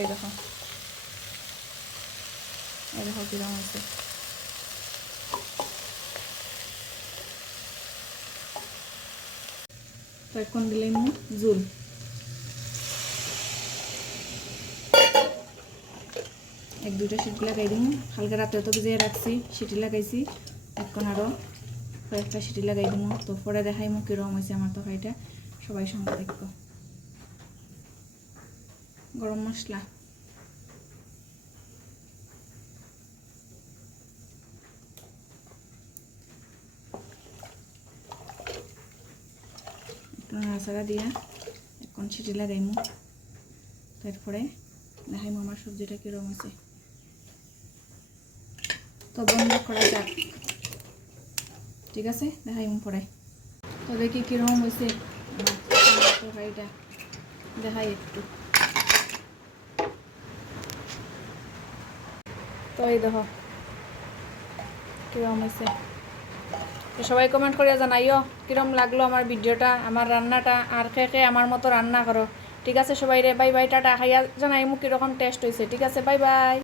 এই দেখো কিরকম হয়েছে। তো এখন দিলাম জুল, এক দুইটা সিটি লাগাই দিম। হালকা রাতে তো ভিজিয়ে রাখছি, সিটি লাগাইছি, এখন আরও কয়েকটা সিটি লাগাই দিব। তো পরে দেখাইমু কীরকম হয়েছে আমার তরকারিটা, সবাই সঙ্গে দেখবো। গরম মশলা, একটু নাড়াচাড়া দিয়া এখন সিটি লাগাইমু, তারপরে দেখাইমু আমার সবজিটা কীরকম হয়েছে। তো বন্ধ করা যাক, ঠিক আছে, দেখাইমু পরে। তো দেখি কীরকম হয়েছে আমার তরকারিটা, দেখাই একটু। তো এই দেখো কীরকম হয়েছে। তো সবাই কমেন্ট করে জানাইও কীরকম লাগলো আমার ভিডিওটা, আমার রান্নাটা, আর কে আমার মতো রান্না করো। ঠিক আছে সবাই রে, বাই বাই, টাটা। খাইয়া জানাইমু কীরকম টেস্ট হয়েছে। ঠিক আছে, বাই বাই।